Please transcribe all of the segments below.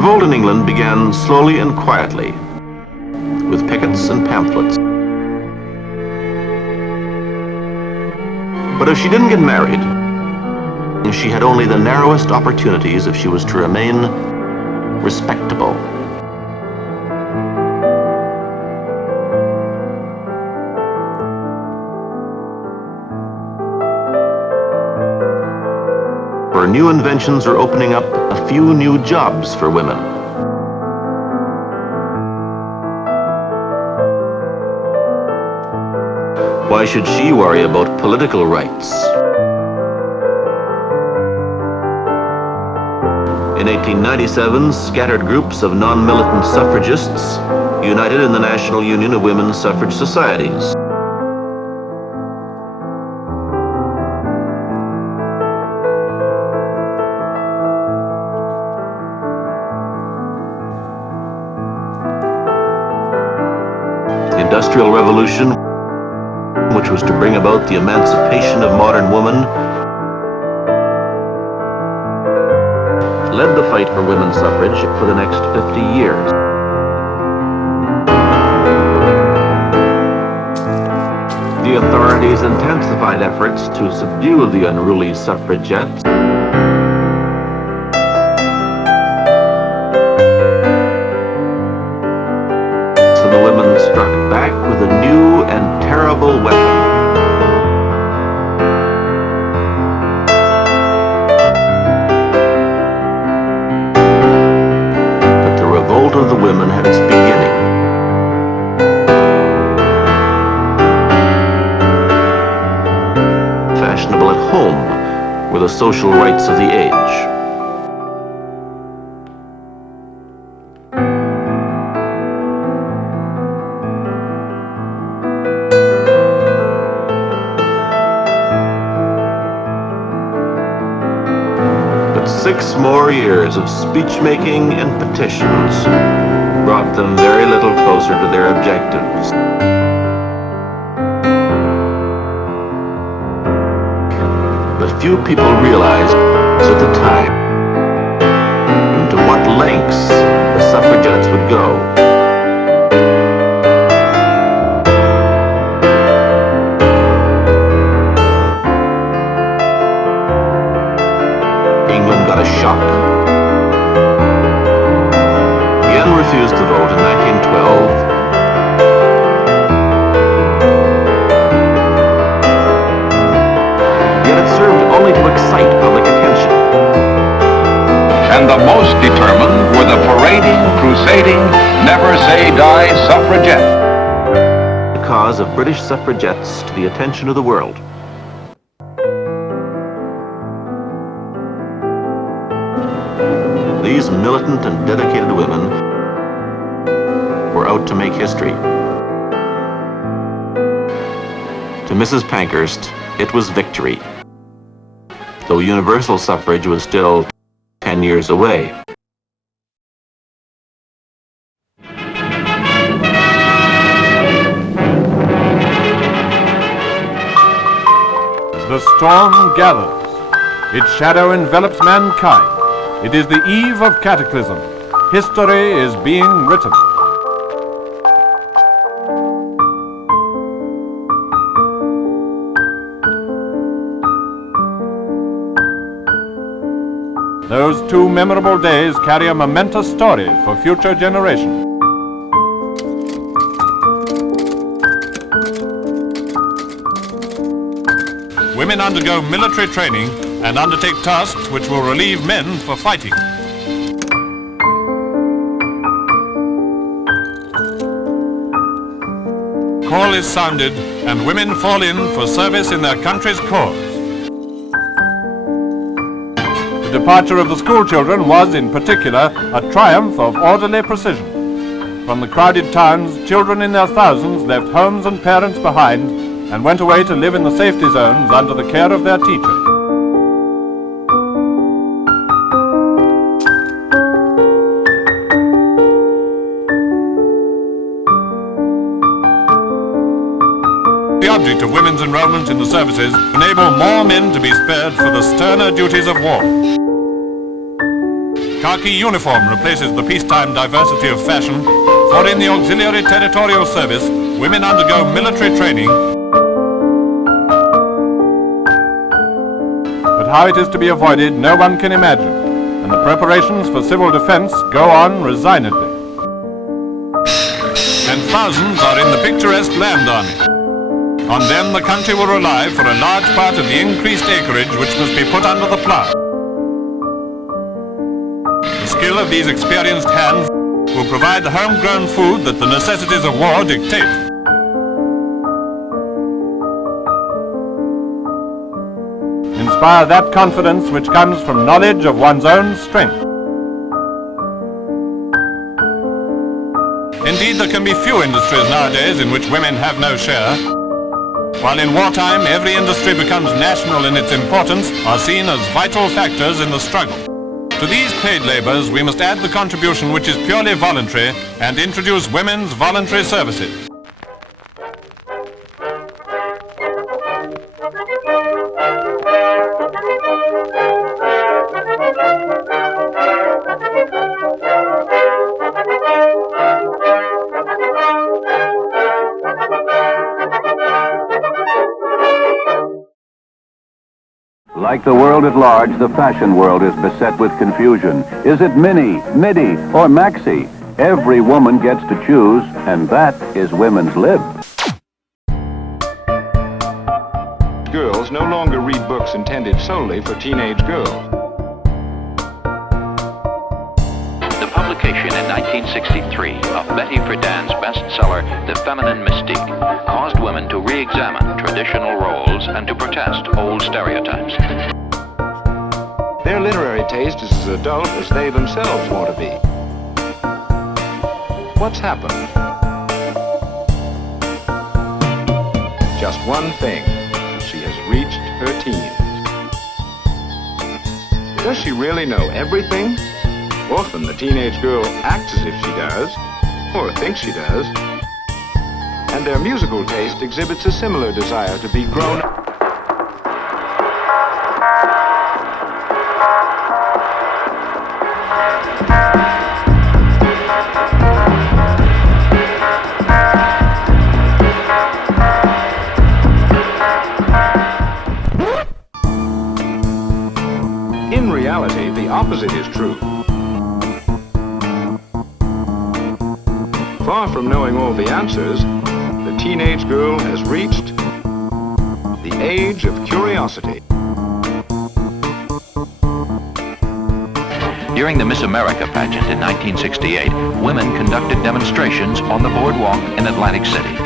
revolt in England began slowly and quietly, with pickets and pamphlets. But if she didn't get married, she had only the narrowest opportunities if she was to remain respectable. For new inventions are opening up a few new jobs for women. Why should she worry about political rights? In 1897, scattered groups of non-militant suffragists united in the National Union of Women's Suffrage Societies. The Industrial Revolution, which was to bring about the emancipation of modern woman, led the fight for women's suffrage for the next 50 years. The authorities intensified efforts to subdue the unruly suffragettes. So the women struck back with a new and terrible weapon. Of the women had its beginning. Fashionable at home were the social rights of the age. But 6 more years of speech-making and petitions brought them very little closer to their objectives. But few people realized at the time to what lengths the suffragettes would go. England got a shock. Refused to vote in 1912. Yet it served only to excite public attention. And the most determined were the parading, crusading, never-say-die suffragettes. The cause of British suffragettes to the attention of the world. These militant and dedicated women were out to make history. To Mrs. Pankhurst, it was victory, though universal suffrage was still 10 years away. The storm gathers. Its shadow envelops mankind. It is the eve of cataclysm. History is being written. Those 2 memorable days carry a momentous story for future generations. Women undergo military training and undertake tasks which will relieve men for fighting. Call is sounded and women fall in for service in their country's cause. The departure of the school children was, in particular, a triumph of orderly precision. From the crowded towns, children in their thousands left homes and parents behind and went away to live in the safety zones under the care of their teachers. The object of women's enrollment in the services enable more men to be spared for the sterner duties of war. khaki uniform replaces the peacetime diversity of fashion, for in the auxiliary territorial service, women undergo military training. But how it is to be avoided, no one can imagine, and the preparations for civil defense go on resignedly. And thousands are in the picturesque land army. On them the country will rely for a large part of the increased acreage which must be put under the plough. The skill of these experienced hands will provide the homegrown food that the necessities of war dictate. Inspire that confidence which comes from knowledge of one's own strength. Indeed, there can be few industries nowadays in which women have no share. While in wartime every industry becomes national in its importance, are seen as vital factors in the struggle. To these paid labours we must add the contribution which is purely voluntary and introduce women's voluntary services. Like the world at large, the fashion world is beset with confusion. Is it mini, midi, or maxi? Every woman gets to choose, and that is women's lib. Girls no longer read books intended solely for teenage girls. The publication in 1963 of Betty Friedan's bestseller, The Feminine Mystique, caused women to re-examine traditional roles and to protest old stereotypes. Their literary taste is as adult as they themselves want to be. What's happened? Just one thing. She has reached her teens. Does she really know everything? Often the teenage girl acts as if she does, or thinks she does, and their musical taste exhibits a similar desire to be grown up. In reality, the opposite is true. Far from knowing all the answers, the teenage girl has reached the age of curiosity. During the Miss America pageant in 1968, women conducted demonstrations on the boardwalk in Atlantic City.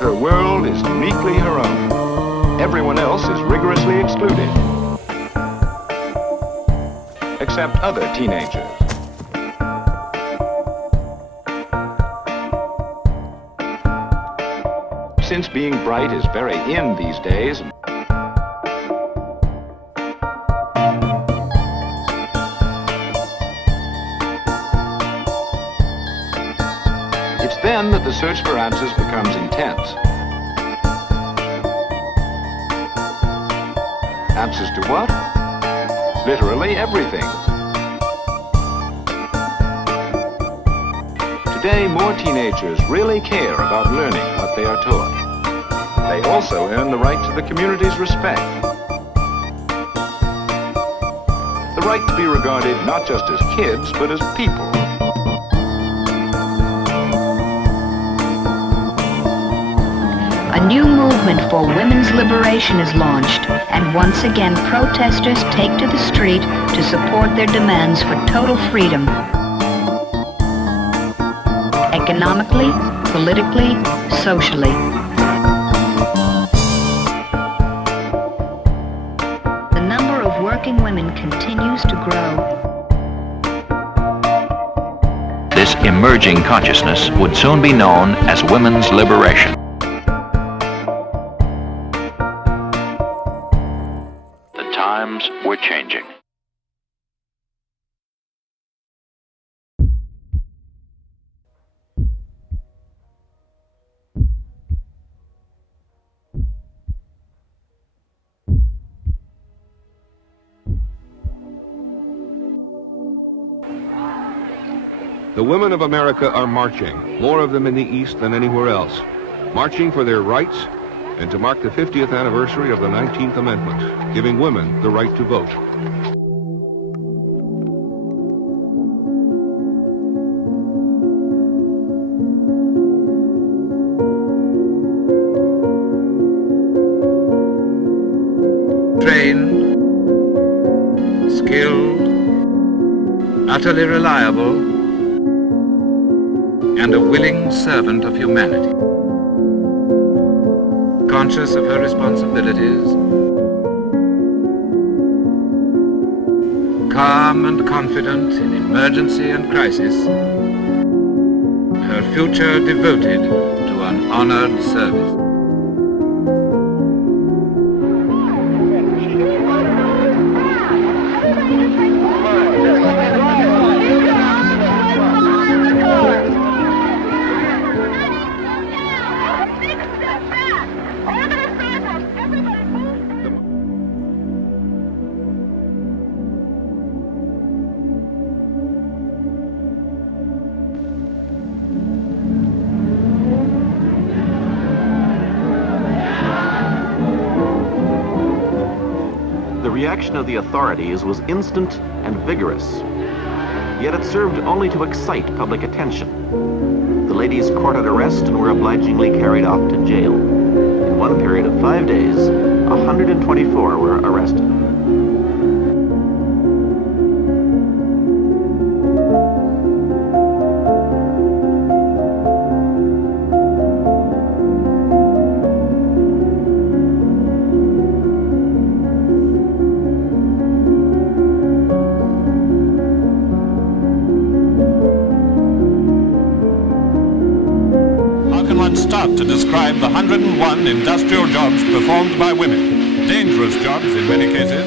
Her world is uniquely her own. Everyone else is rigorously excluded. Except other teenagers. Since being bright is very in these days, it's then that the search for answers becomes intense. Answers to what? Literally everything. Today, more teenagers really care about learning what they are taught. They also earn the right to the community's respect. The right to be regarded not just as kids, but as people. A new movement for women's liberation is launched, and once again protesters take to the street to support their demands for total freedom. Economically, politically, socially. The number of working women continues to grow. This emerging consciousness would soon be known as women's liberation. The times were changing. The women of America are marching, more of them in the East than anywhere else, marching for their rights and to mark the 50th anniversary of the 19th Amendment, giving women the right to vote. Trained, skilled, utterly reliable, and a willing servant of humanity. Conscious of her responsibilities, calm and confident in emergency and crisis, her future devoted to an honored service. The reaction of the authorities was instant and vigorous, yet it served only to excite public attention. The ladies courted arrest and were obligingly carried off to jail. In one period of 5 days, 124 were arrested. Start to describe the 101 industrial jobs performed by women. Dangerous jobs in many cases.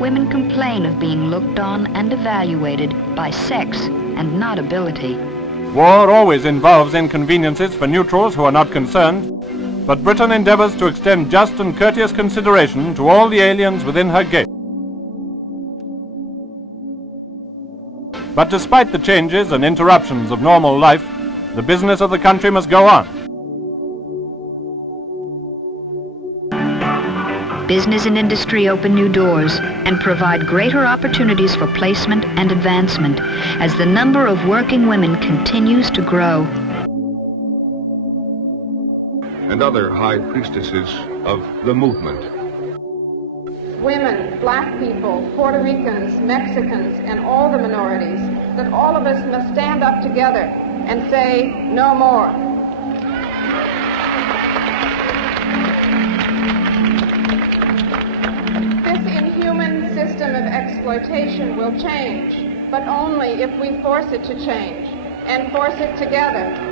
Women complain of being looked on and evaluated by sex and not ability. War always involves inconveniences for neutrals who are not concerned. But Britain endeavors to extend just and courteous consideration to all the aliens within her gates. But despite the changes and interruptions of normal life, the business of the country must go on. Business and industry open new doors and provide greater opportunities for placement and advancement as the number of working women continues to grow. And other high priestesses of the movement. Women, black people, Puerto Ricans, Mexicans, and all the minorities, that all of us must stand up together and say, no more. This inhuman system of exploitation will change, but only if we force it to change, and force it together.